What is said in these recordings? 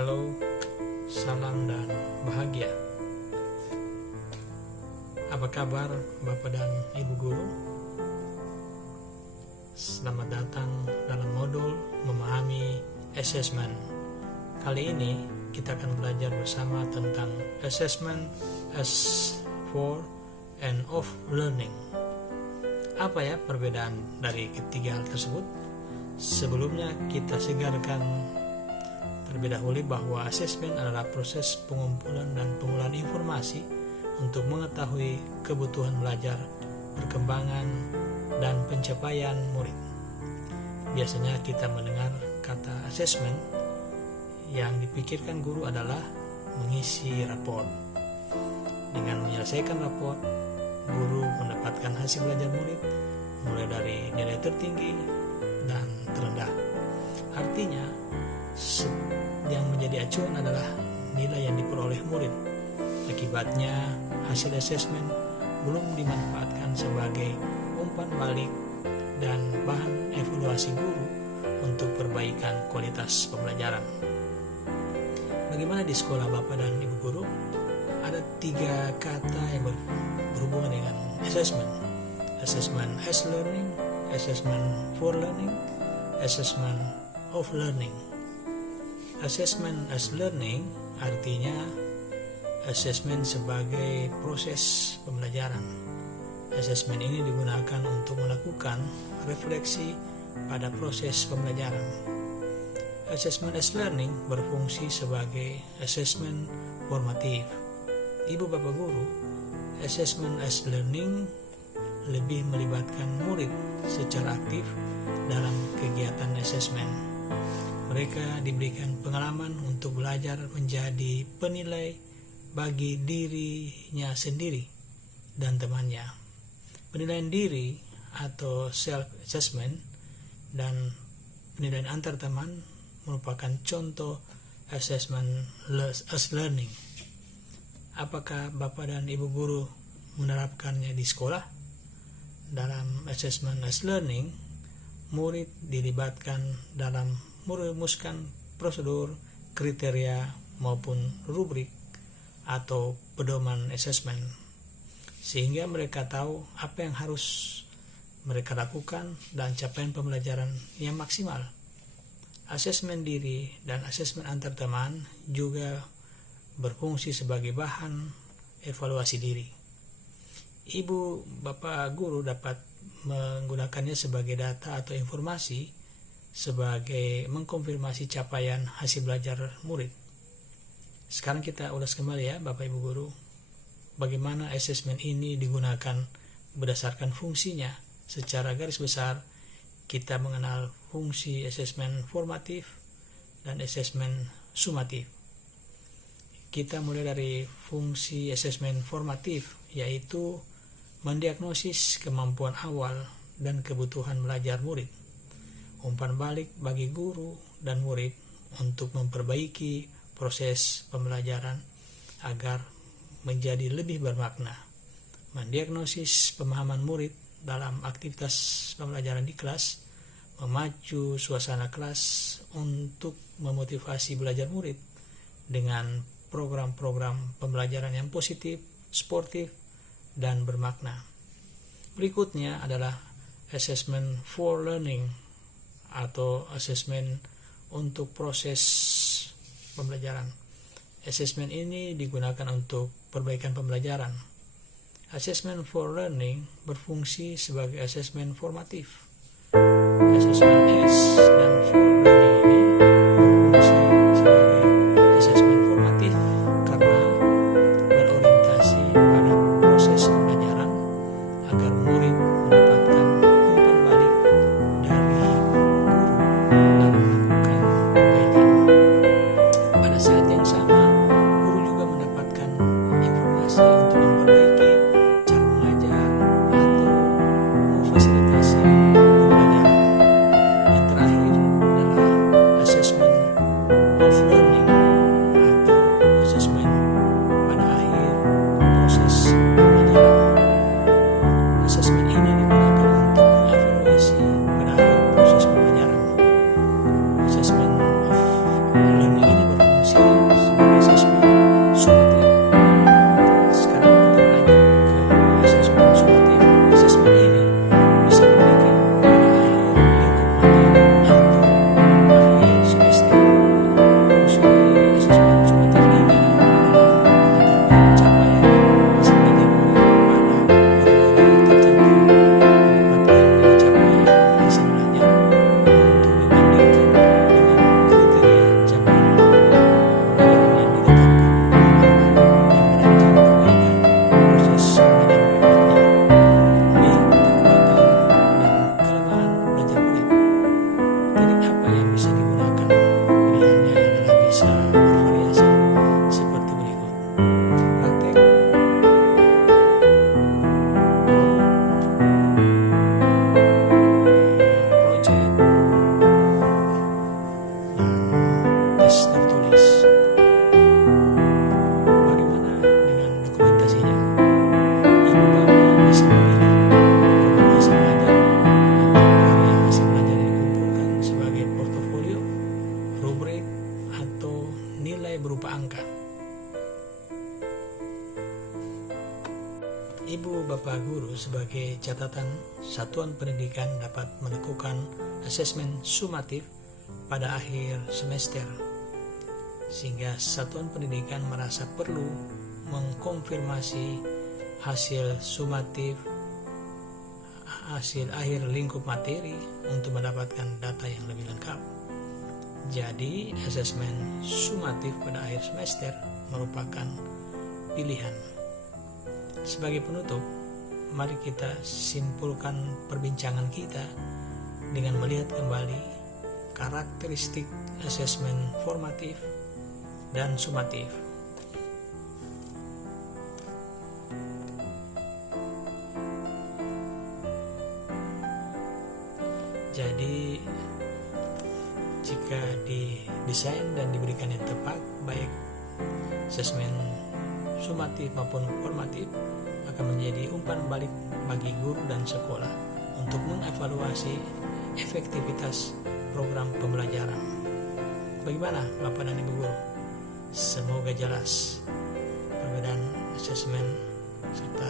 Halo, salam dan bahagia. Apa kabar Bapak dan Ibu Guru? Selamat datang dalam modul memahami assessment. Kali ini kita akan belajar bersama tentang assessment as for and of learning. Apa ya perbedaan dari ketiga hal tersebut? Sebelumnya kita segarkan terlebih dahulu bahwa asesmen adalah proses pengumpulan dan pengolahan informasi untuk mengetahui kebutuhan belajar, perkembangan, dan pencapaian murid. Biasanya kita mendengar kata asesmen, yang dipikirkan guru adalah mengisi rapor. Dengan menyelesaikan rapor, guru mendapatkan hasil belajar murid mulai dari nilai tertinggi dan terendah. Artinya, yang menjadi acuan adalah nilai yang diperoleh murid. Akibatnya, hasil asesmen belum dimanfaatkan sebagai umpan balik dan bahan evaluasi guru untuk perbaikan kualitas pembelajaran. Bagaimana di sekolah Bapak dan Ibu Guru? Ada 3 kata yang berhubungan dengan assessment. Assessment as learning, assessment for learning, assessment of learning. Assessment as learning artinya assessment sebagai proses pembelajaran. Assessment ini digunakan untuk melakukan refleksi pada proses pembelajaran. Assessment as learning berfungsi sebagai assessment formatif. Ibu bapak guru, assessment as learning lebih melibatkan murid secara aktif dalam kegiatan assessment. Mereka diberikan pengalaman untuk belajar menjadi penilai bagi dirinya sendiri dan temannya. Penilaian diri atau self-assessment dan penilaian antar teman merupakan contoh assessment as learning. Apakah Bapak dan Ibu Guru menerapkannya di sekolah? Dalam assessment as learning, murid dilibatkan dalam merumuskan prosedur, kriteria, maupun rubrik atau pedoman assessment, sehingga mereka tahu apa yang harus mereka lakukan dan capaian pembelajaran yang maksimal. Asesmen diri dan asesmen antar teman juga berfungsi sebagai bahan evaluasi diri. Ibu bapak guru dapat menggunakannya sebagai data atau informasi sebagai mengkonfirmasi capaian hasil belajar murid. Sekarang kita ulas kembali ya Bapak Ibu Guru, bagaimana asesmen ini digunakan berdasarkan fungsinya. Secara garis besar kita mengenal fungsi asesmen formatif dan asesmen sumatif. Kita mulai dari fungsi asesmen formatif, yaitu mendiagnosis kemampuan awal dan kebutuhan belajar murid. Umpan balik bagi guru dan murid untuk memperbaiki proses pembelajaran agar menjadi lebih bermakna. Mendiagnosis pemahaman murid dalam aktivitas pembelajaran di kelas, memacu suasana kelas untuk memotivasi belajar murid dengan program-program pembelajaran yang positif, sportif, dan bermakna. Berikutnya adalah assessment for learning atau asesmen untuk proses pembelajaran. Asesmen ini digunakan untuk perbaikan pembelajaran. Assessment for learning berfungsi sebagai asesmen formatif. Assessment S dan for learning ini berfungsi sebagai asesmen formatif karena berorientasi pada proses pembelajaran agar murid mendapatkan umpan balik dari guru dalam melakukan perbaikan. Pada saat yang sama, guru juga mendapatkan informasi untuk memperbaiki cara mengajar atau memfasilitasi pembelajaran. Yang terakhir, Ibu Bapak Guru sebagai catatan, satuan pendidikan dapat melakukan asesmen sumatif pada akhir semester, sehingga satuan pendidikan merasa perlu mengkonfirmasi hasil sumatif hasil akhir lingkup materi untuk mendapatkan data yang lebih lengkap. Jadi, asesmen sumatif pada akhir semester merupakan pilihan. Sebagai penutup, mari kita simpulkan perbincangan kita dengan melihat kembali karakteristik asesmen formatif dan sumatif. Jadi, jika didesain dan diberikan yang tepat, baik asesmen sumatif maupun formatif, akan menjadi umpan balik bagi guru dan sekolah untuk mengevaluasi efektivitas program pembelajaran. Bagaimana Bapak dan Ibu Guru? Semoga jelas perbedaan asesmen serta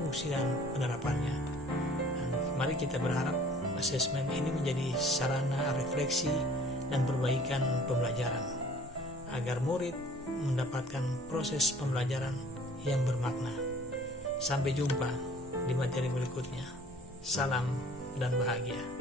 fungsi dan penerapannya. Dan mari kita berharap asesmen ini menjadi sarana refleksi dan perbaikan pembelajaran agar murid mendapatkan proses pembelajaran yang bermakna. Sampai jumpa di materi berikutnya. Salam dan bahagia.